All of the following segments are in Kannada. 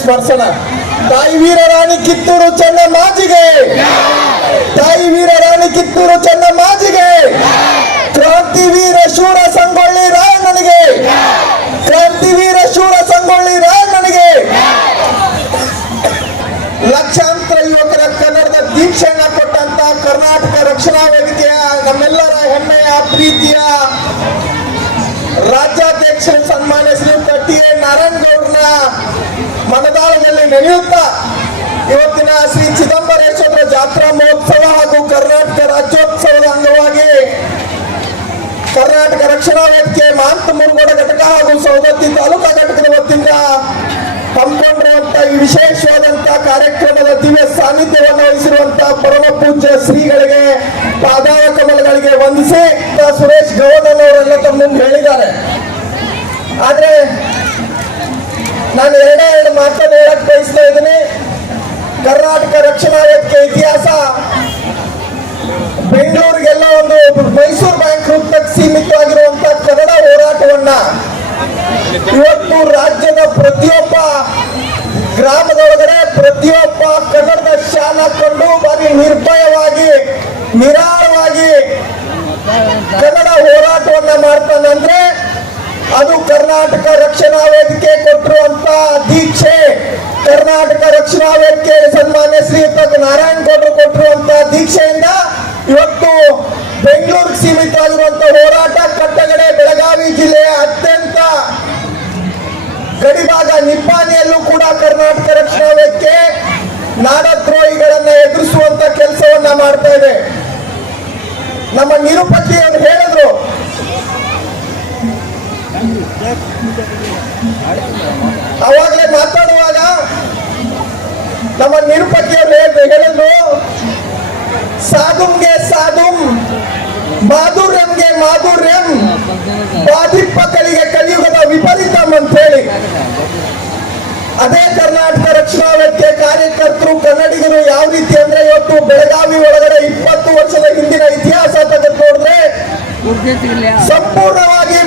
ಸ್ಮರಿಸೋಣ ತಾಯಿ ವೀರರಾಣಿ ಕಿತ್ತೂರು ಚೆನ್ನಮ್ಮಾಜಿಗೆ ತಾಯಿ ವೀರರಾಣಿ ಕಿತ್ತೂರು ಚೆನ್ನಮ್ಮಾಜಿಗೆ ಕ್ರಾಂತಿ ವೀರ ಶೂರ ಸಂಗೊಳ್ಳಿ ರಾಯಣ್ಣನಿಗೆ ಕ್ರಾಂತಿ ವೀರ ಶೂರ ಸಂಗೊಳ್ಳಿ ರಾಯಣ್ಣನಿಗೆ ಲಕ್ಷಾಂತರ ಯುವಕರ ಕನ್ನಡದ ದೀಕ್ಷೆಯನ್ನ ಕೊಟ್ಟಂತ ಕರ್ನಾಟಕ ರಕ್ಷಣಾ ವೇದಿಕೆಯ ನಮ್ಮೆಲ್ಲರ ಹೆಮ್ಮೆಯ, ಪ್ರೀತಿಯ ರಾಜ್ಯಾಧ್ಯಕ್ಷರು ಸನ್ಮಾನ ನಾರಾಯಣಗೌಡರ ಮನದಾಳದಲ್ಲಿ ನಡೆಯುತ್ತಾ? ಇವತ್ತಿನ ಶ್ರೀ ಚಿದಂಬರೇಶ್ವರ ಜಾತ್ರಾ ಮಹೋತ್ಸವ ಹಾಗೂ ಕರ್ನಾಟಕ ರಾಜ್ಯೋತ್ಸವದ ಅಂಗವಾಗಿ ಕರ್ನಾಟಕ ರಕ್ಷಣಾ ವೇದಿಕೆ ಮಾಂತ ಮುರುಗೋಡ ಘಟಕ ಹಾಗೂ ಸೌದತ್ತಿ ತಾಲೂಕಾ ಘಟಕದ ವತಿಯಿಂದ ಹಮ್ಮಿಕೊಂಡಿರುವಂತ ಈ ವಿಶೇಷವಾದಂತಹ ಕಾರ್ಯಕ್ರಮದ ದಿವ್ಯ ಸಾನ್ನಿಧ್ಯವನ್ನು ವಹಿಸಿರುವಂತಹ ಪರಮ ಪೂಜ್ಯ ಶ್ರೀಗಳಿಗೆ ಪಾದಾಯ ಕಮಲಗಳಿಗೆ ವಂದಿಸಿ ಸುರೇಶ್ ಗೌಡನವರೆಲ್ಲ ತಮ್ಮ ಹೇಳಿದ್ದಾರೆ. ಆದ್ರೆ ನಾನು ಎರಡೇ ಎರಡು ಮಾತನ್ನು ಹೇಳಕ್ ಬಯಸ್ತಾ ಇದ್ದೀನಿ. ಕರ್ನಾಟಕ ರಕ್ಷಣಾ ವೇದಿಕೆ ಇತಿಹಾಸ. ಬೆಂಗಳೂರಿಗೆಲ್ಲ ಒಂದು ಮೈಸೂರು ಬ್ಯಾಂಕ್ ರೂಪಕ್ಕೆ ಸೀಮಿತವಾಗಿರುವಂತ ಕನ್ನಡ ಹೋರಾಟವನ್ನ ಇವತ್ತು ರಾಜ್ಯದ ಪ್ರತಿಯೊಬ್ಬ ಗ್ರಾಮದೊಳಗಡೆ ಪ್ರತಿಯೊಬ್ಬ ಕನ್ನಡದ ಶಾಲಾ ಕಂಡು ಬಾರಿ ನಿರ್ಭಯವಾಗಿ, ನಿರಾಳವಾಗಿ ಕನ್ನಡ ಹೋರಾಟವನ್ನ ಮಾಡ್ತಾ ಕರ್ನಾಟಕ ರಕ್ಷಣಾ ವೇದಿಕೆ ಕೊಟ್ಟಿರುವಂತ ದೀಕ್ಷೆ, ಕರ್ನಾಟಕ ರಕ್ಷಣಾ ವೇದಿಕೆ ಸನ್ಮಾನ್ಯ ಶ್ರೀಯುತ ನಾರಾಯಣ ಗೌಡರು ಕೊಟ್ಟಿರುವಂತ ದೀಕ್ಷೆಯಿಂದ ಇವತ್ತು ಬೆಂಗಳೂರಿಗೆ ಸೀಮಿತವಾಗಿರುವಂತ ಹೋರಾಟ ಕಟ್ಟಗಡೆ ಬೆಳಗಾವಿ ಜಿಲ್ಲೆಯ ಅತ್ಯಂತ ಗಡಿಭಾಗ ನಿಪ್ಪಾಣಿಯಲ್ಲೂ ಕೂಡ ಕರ್ನಾಟಕ ರಕ್ಷಣಾ ವೇದಿಕೆ ನಾಡದ್ರೋಹಿಗಳನ್ನ ಎದುರಿಸುವಂತ ಕೆಲಸವನ್ನ ಮಾಡ್ತಾ ಇದೆ. ನಮ್ಮ ನಿರುಪತಿ ಅವರು ಹೇಳಿದ್ರು ಅವಾಗಲೇ ಮಾತಾಡುವಾಗ ನಮ್ಮ ನಿರುಪತಿಯವರು ಹೇಳಿದ್ರು ಸಾಧುಂಗೆ ಸಾಧುಂ ಮಾಧುರ್ಯಂಗೆ ಮಾಧುರ್ಯಂ ಬಾಧಿಪ್ಪಕಳಿಗೆ ಕಲಿಯುಗದ ವಿಪರೀತಂ ಅಂತ ಹೇಳಿ ಅದೇ ಕರ್ನಾಟಕ ರಕ್ಷಣಾ ವೇದಿಕೆ ಕಾರ್ಯಕರ್ತರು ಕನ್ನಡಿಗರು ಯಾವ ರೀತಿ ಅಂದ್ರೆ ಇವತ್ತು ಬೆಳಗಾವಿ ಒಳಗಡೆ ಇಪ್ಪತ್ತು ವರ್ಷದ ಹಿಂದಿನ ಇತಿಹಾಸ ತೆಗೆದು ನೋಡಿದ್ರೆ ಸಂಪೂರ್ಣವಾಗಿ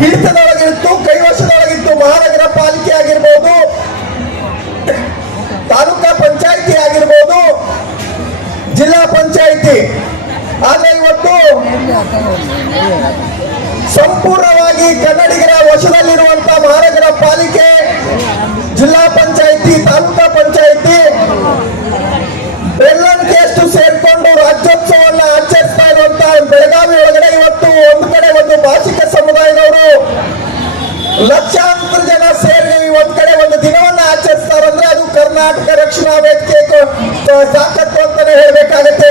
ಹಿಡಿತದೊಳಗಿತ್ತು, ಕೈವಶದೊಳಗಿತ್ತು, ಮಹಾನಗರ ಪಾಲಿಕೆ ಆಗಿರ್ಬೋದು, ತಾಲೂಕಾ ಪಂಚಾಯಿತಿ ಆಗಿರ್ಬೋದು, ಜಿಲ್ಲಾ ಪಂಚಾಯಿತಿ. ಆದ್ರೆ ಇವತ್ತು ಸಂಪೂರ್ಣವಾಗಿ ಕನ್ನಡಿಗರ ವಶದಲ್ಲಿರುವಂತಹ ಮಹಾನಗರ ಲಕ್ಷಾಂತರ ಜನ ಸೇರಿ ಒಂದ್ ಕಡೆ ಒಂದು ದಿನವನ್ನ ಆಚರಿಸ್ತಾರಂದ್ರೆ ಅದು ಕರ್ನಾಟಕ ರಕ್ಷಣಾ ವೇದಿಕೆ ತಾಕತ್ತು ಅಂತಾನೆ ಹೇಳ್ಬೇಕಾಗತ್ತೆ.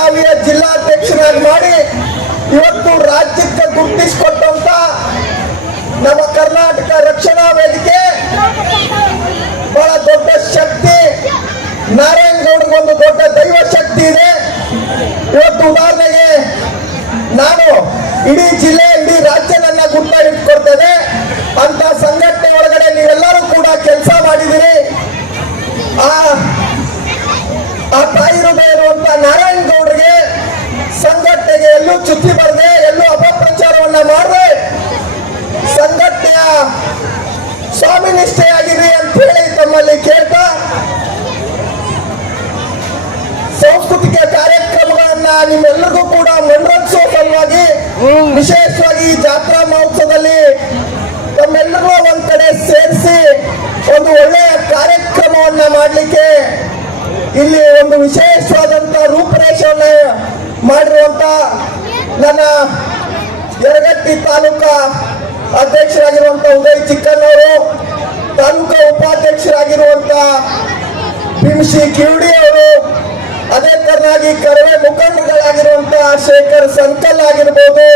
ಬೆಳಗಾವಿಯ ಜಿಲ್ಲಾಧ್ಯಕ್ಷರಾಗಿ ಮಾಡಿ ಇವತ್ತು ರಾಜ್ಯಕ್ಕೆ ಗುರುತಿಸಿಕೊಟ್ಟಂತ ನಮ್ಮ ಕರ್ನಾಟಕ ರಕ್ಷಣಾ ವೇದಿಕೆ ಬಹಳ ದೊಡ್ಡ ಶಕ್ತಿ. ನಾರಾಯಣ ಗೌಡ್ರಿಗೆ ಒಂದು ದೊಡ್ಡ ದೈವ ಶಕ್ತಿ ಇದೆ. ಇವತ್ತು ಉದಾಹರಣೆಗೆ ನಾನು ಇಡೀ ಜಿಲ್ಲೆ, ಇಡೀ ರಾಜ್ಯ ನನ್ನ ಗುರುತ ಇಟ್ಕೊಡ್ತೇನೆ ಅಂತ ಸಂಘಟನೆ ಒಳಗಡೆ ನೀವೆಲ್ಲರೂ ಕೂಡ ಕೆಲಸ ಮಾಡಿದಿರಿ. ಆ ತಾಯಿ ಹೃದಯ ಇರುವಂತ ನಾರಾಯಣ ಸಂಘಟನೆಗೆ ಎಲ್ಲೂ ಚುಕ್ಕಿ ಬರದೆ ಎಲ್ಲೂ ಅಪಪ್ರಚಾರವನ್ನ ಮಾಡದೆ. ಸಂಘಟನೆಯ ಸ್ವಾಮಿ ನಿಷ್ಠೆಯಾಗಿರಿ ಅಂತ ಹೇಳಿ ತಮ್ಮಲ್ಲಿ ಕೇಳ್ತಾ ಸಾಂಸ್ಕೃತಿಕ ಕಾರ್ಯಕ್ರಮಗಳನ್ನ ನಿಮ್ಮೆಲ್ಲರಿಗೂ ಕೂಡ ಮನರಂಜಿಸುವ ಸಲುವಾಗಿ ವಿಶೇಷವಾಗಿ ಜಾತ್ರಾ ಮಹೋತ್ಸವದಲ್ಲಿ ತಮ್ಮೆಲ್ಲರೂ ಒಂದ್ ಕಡೆ ಸೇರಿಸಿ ಒಂದು ಒಳ್ಳೆಯ ಕಾರ್ಯಕ್ರಮವನ್ನ ಮಾಡಲಿಕ್ಕೆ ಇಲ್ಲಿ ಒಂದು ವಿಶೇಷವಾದಂತ ರೂಪರೇಷೆಯನ್ನ ಮಾಡಿರುವಂತ ನನ್ನ ಯರಗಟ್ಟಿ ತಾಲೂಕಾ ಅಧ್ಯಕ್ಷರಾಗಿರುವಂತ ಉದಯ್ ಚಿಕ್ಕಣ್ಣವರು, ತಾಲೂಕಾ ಉಪಾಧ್ಯಕ್ಷರಾಗಿರುವಂತ ಪಿಂಶಿ ಕಿರುಡಿ ಅವರು, ಅದೇ ತರನಾಗಿ ಕರವೇ ಮುಖಂಡಗಳಾಗಿರುವಂತ ಶೇಖರ್ ಸಂಕಲ್ ಆಗಿರ್ಬೋದು,